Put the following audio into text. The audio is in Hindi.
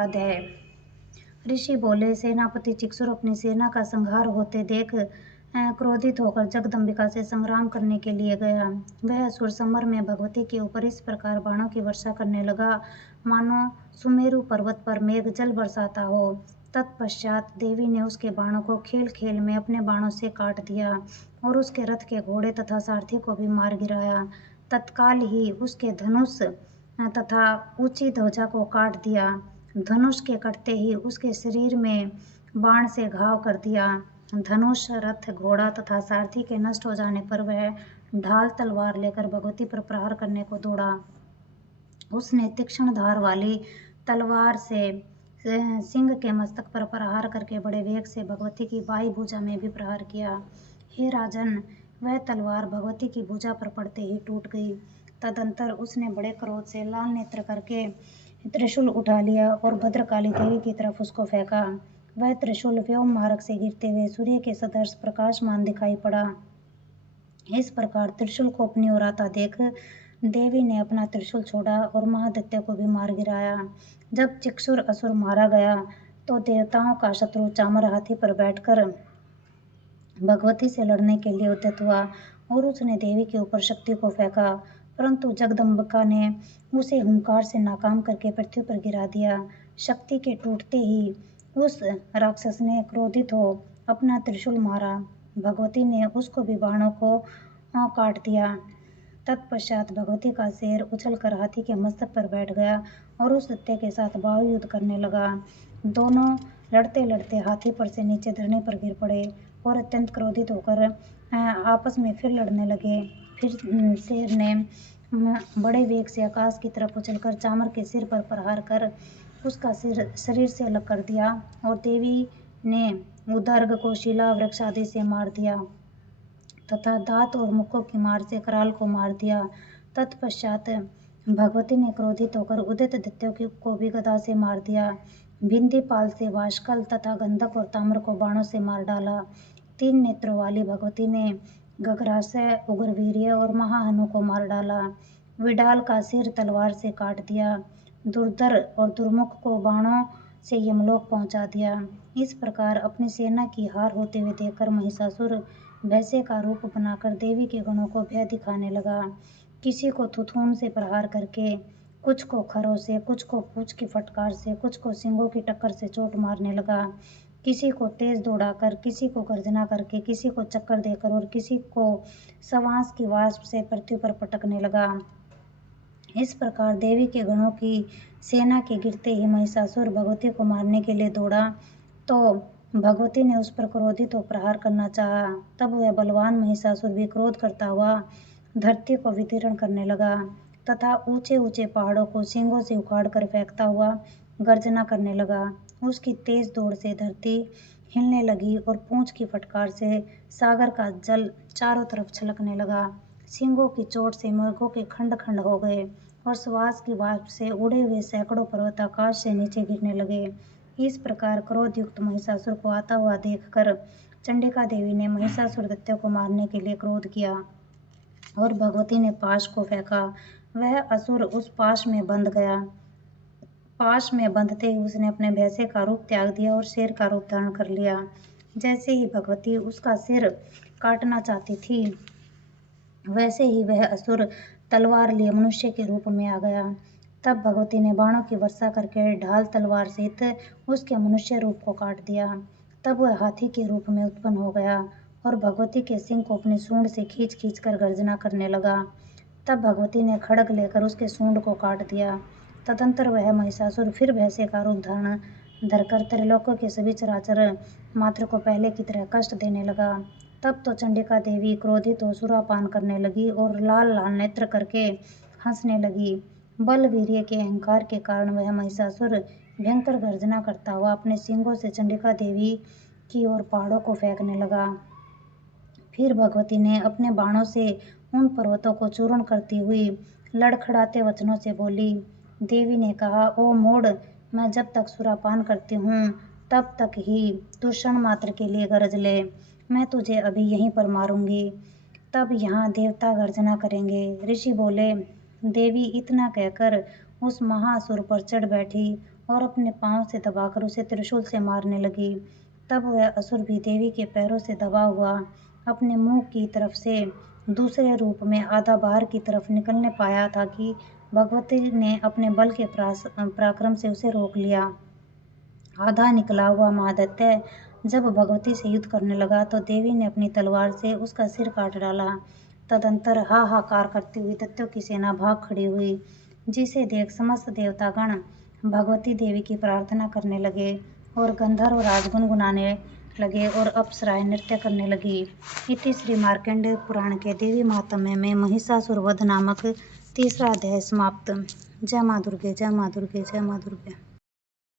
अध्याय। ऋषि बोले, सेनापति चिक्षुर अपनी सेना का संहार होते देख क्रोधित होकर जगदम्बिका से संग्राम करने के लिए गया। वह असुर समर में भगवती के ऊपर इस प्रकार बाणों की वर्षा करने लगा मानो सुमेरु पर्वत पर मेघ जल बरसाता हो। तत्पश्चात देवी ने उसके बाणों को खेल खेल में अपने बाणों से काट दिया और उसके रथ के घोड़े तथा सारथी को भी मार गिराया। तत्काल ही उसके धनुष तथा ऊंची ध्वजा को काट दिया। धनुष के कटते ही उसके शरीर में बाण से घाव कर दिया। धनुष, रथ, घोड़ा तथा सारथी के नष्ट हो जाने पर वह ढाल तलवार लेकर भगवती पर प्रहार करने को दौड़ा। उसने तीक्ष्ण धार वाली तलवार से सिंह के मस्तक पर प्रहार करके बड़े वेग से भगवती की बाई भुजा में भी प्रहार किया। हे राजन, वह तलवार भगवती की भुजा पर पड़ते ही टूट गई। तदंतर उसने बड़े क्रोध से लाल नेत्र करके त्रिशूल उठा लिया और भद्रकाली देवी की तरफ उसको फेंका। वह त्रिशूल व्योम मार्ग से गिरते हुए सूर्य के सदृश प्रकाशमान दिखाई पड़ा। इस प्रकार त्रिशूल को अपनी ओर आता देख देवी ने अपना त्रिशूल छोड़ा और महादैत्य को भी मार गिराया। जब चिक्षुर असुर मारा गया तो देवताओं का शत्रु चामर हाथी पर बैठकर भगवती से लड़ने के लिए उद्यत हुआ और उसने देवी के ऊपर शक्ति को फेंका, परंतु जगदम्बिका ने उसे हुंकार से नाकाम करके पृथ्वी पर गिरा दिया। शक्ति के टूटते ही उस राक्षस ने क्रोधित हो अपना त्रिशूल मारा। भगवती ने उसको भी बाणों को काट दिया। तत्पश्चात भगवती का शेर उछलकर हाथी के मस्तक पर बैठ गया और उस दैत्य के साथ बाहु युद्ध करने लगा। दोनों लड़ते लड़ते हाथी पर से नीचे धरने पर गिर पड़े और अत्यंत क्रोधित होकर आपस में फिर लड़ने लगे। फिर शेर ने बड़े वेग से आकाश की तरफ उछलकर चामर के सिर पर प्रहार कर उसका सिर शरीर से अलग कर दिया और देवी ने उदर्ग को शिला वृक्ष आदि से मार दिया तथा दांत और मुखों की मार से कराल को मार दिया। तत्पश्चात भगवती ने क्रोधित होकर उदित दैत्यों को भी गदा से मार दिया। भिंदीपाल से वाष्कल तथा गंधक और ताम्र को बाणों से मार डाला। 3 नेत्रों वाली भगवती ने गगरासय, उग्रवीर्य और महाहनु को मार डाला। विडाल का सिर तलवार से काट दिया। दुर्धर और दुर्मुख को बाणों से यमलोक पहुंचा दिया। इस प्रकार अपनी सेना की हार होते हुए देखकर महिषासुर भैंसे का रूप बनाकर देवी के गणों को भय दिखाने लगा। किसी को थुथुन से प्रहार करके, कुछ को खरों से, कुछ को पूंछ की फटकार से, कुछ को सींगों की टक्कर से चोट मारने लगा। किसी को तेज दौड़ाकर, किसी को गर्जना करके, किसी को चक्कर देकर और किसी को सवांस की वाष्प से पृथ्वी पर पटकने लगा। इस प्रकार देवी के गणों की सेना के गिरते ही महिषासुर भगवती को मारने के लिए दौड़ा तो भगवती ने उस पर क्रोधित हो प्रहार करना चाहा। तब वह बलवान महिषासुर भी क्रोध करता हुआ धरती को विदीर्ण करने लगा तथा ऊंचे ऊंचे पहाड़ों को सींगों से उखाड़ कर फेंकता हुआ गर्जना करने लगा। उसकी तेज दौड़ से धरती हिलने लगी और पूंछ की फटकार से सागर का जल चारों तरफ छलकने लगा। सींगों की चोट से मृगों के खंड खंड हो गए और सुवास की वाष्प से उड़े हुए सैकड़ों पर्वत आकाश से नीचे गिरने लगे। इस प्रकार क्रोध युक्त महिषासुर को आता हुआ देखकर चंडिका देवी ने महिषासुर दैत्य को मारने के लिए क्रोध किया और भगवती ने पाश को फेंका। वह असुर उस पाश में बंध गया। पाश में बंधते ही उसने अपने भैंसे का रूप त्याग दिया और शेर का रूप धारण कर लिया। जैसे ही भगवती उसका सिर काटना चाहती थी वैसे ही वह असुर तलवार लिए मनुष्य के रूप में आ गया। तब भगवती ने बाणों की वर्षा करके ढाल तलवार सहित उसके मनुष्य रूप को काट दिया। तब वह हाथी के रूप में उत्पन्न हो गया और भगवती के सिंह को अपनी सूंड से खींच खींच कर गर्जना करने लगा। तब भगवती ने खड्ग लेकर उसके सूंड को काट दिया। तदंतर वह महिषासुर फिर भैंसे का रूप धारण धरकर त्रिलोक के सभी चराचर मात्र को पहले की तरह कष्ट देने लगा। तब तो चंडिका देवी क्रोधित हो सुरापान करने लगी और लाल लाल नेत्र करके हंसने लगी। बल वीर्य के अहंकार के कारण वह महिषासुर भयंकर गर्जना करता हुआ अपने सींगों से चंडिका देवी की ओर पहाड़ों को फेंकने लगा। फिर भगवती ने अपने बाणों से उन पर्वतों को चूर्ण करती हुई लड़खड़ाते वचनों से बोली। देवी ने कहा, ओ मूढ़, मैं जब तक सुरापान करती हूँ तब तक ही तू क्षण मात्र के लिए गरज ले। मैं तुझे अभी यहीं पर मारूंगी। तब यहाँ देवता गर्जना करेंगे। ऋषि बोले। देवी इतना कहकर उस महासुर पर चढ़ बैठी और अपने पाँव से दबाकर उसे त्रिशूल से मारने लगी। तब वह असुर भी देवी के पैरों से दबा हुआ अपने मुंह की तरफ से दूसरे रूप में आधा बाहर की तरफ निकलने पाया था कि भगवती ने अपने बल के पराक्रम से उसे रोक लिया। आधा निकला हुआ महादैत्य जब भगवती से युद्ध करने लगा तो देवी ने अपनी तलवार से उसका सिर काट डाला। तदंतर हाहाकार करती हुई दैत्यों की सेना भाग खड़ी हुई, जिसे देख समस्त देवतागण भगवती देवी की प्रार्थना करने लगे और गंधर्व राज गुनगुनाने लगे और अप्सराएं नृत्य करने लगी। इति श्री मार्कंडेय पुराण के देवी महात्म्य में महिषासुर वध नामक तीसरा अध्याय समाप्त। जय मां दुर्गे, जय मां दुर्गे, जय मां दुर्गे।